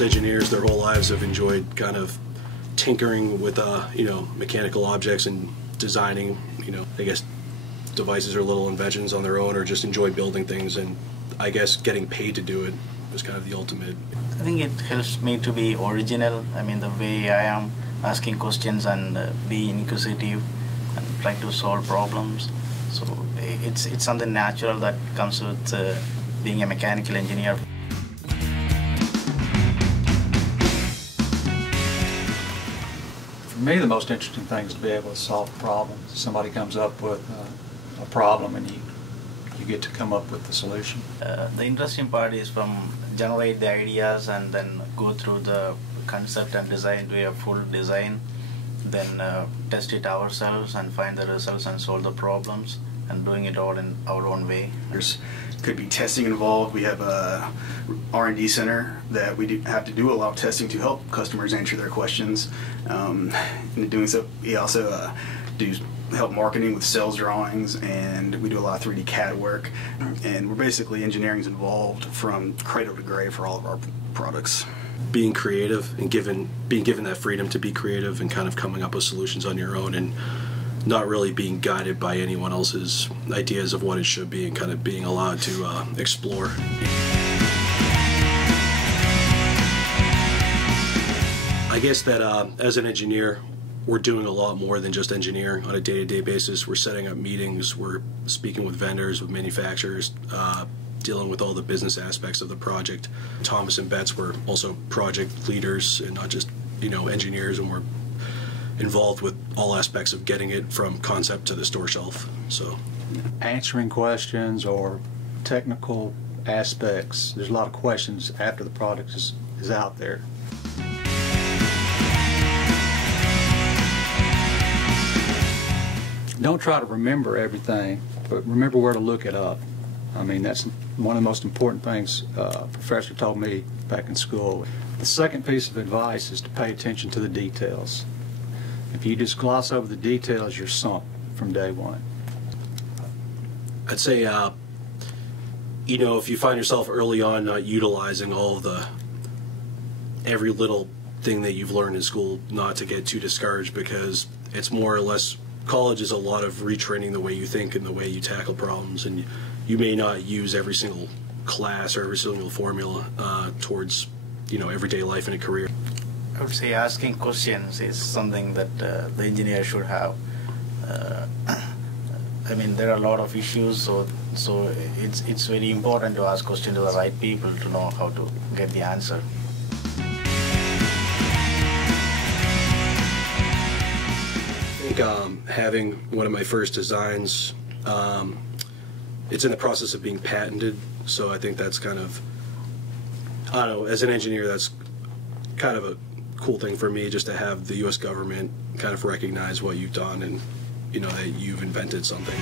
most engineers their whole lives have enjoyed kind of tinkering with mechanical objects and designing, I guess, devices or little inventions on their own, or just enjoy building things, and I guess getting paid to do it was kind of the ultimate. I think it helps me to be original. I mean, the way I am asking questions and be inquisitive and try to solve problems. So it's something natural that comes with being a mechanical engineer. For me, the most interesting thing is to be able to solve problems. Somebody comes up with a problem and you get to come up with the solution. The interesting part is from generate the ideas and then go through the concept and design to a full design, then test it ourselves and find the results and solve the problems, and doing it all in our own way. There's could be testing involved. We have a R&D center that we have to do a lot of testing to help customers answer their questions. In doing so, we also do help marketing with sales drawings, and we do a lot of 3D CAD work. And we're basically engineering's involved from cradle to grave for all of our products. Being creative and being given that freedom to be creative and kind of coming up with solutions on your own, and not really being guided by anyone else's ideas of what it should be, and kind of being allowed to explore. I guess that as an engineer, we're doing a lot more than just engineering on a day-to-day basis. We're setting up meetings, we're speaking with vendors, with manufacturers, dealing with all the business aspects of the project. Thomas and Betts were also project leaders and not just engineers, and we're involved with all aspects of getting it from concept to the store shelf. So, answering questions or technical aspects, there's a lot of questions after the product is out there. Don't try to remember everything, but remember where to look it up. I mean, that's one of the most important things a professor told me back in school. The second piece of advice is to pay attention to the details. If you just gloss over the details, you're sunk from day one. I'd say, if you find yourself early on not utilizing every little thing that you've learned in school, not to get too discouraged, because it's more or less, college is a lot of retraining the way you think and the way you tackle problems, and you may not use every single class or every single formula towards everyday life and a career. I would say asking questions is something that the engineer should have. I mean, there are a lot of issues, so it's very important to ask questions to the right people to know how to get the answer. I think having one of my first designs, it's in the process of being patented, so I think that's kind of, I don't know, as an engineer, that's kind of a cool thing for me, just to have the U.S. government kind of recognize what you've done and that you've invented something.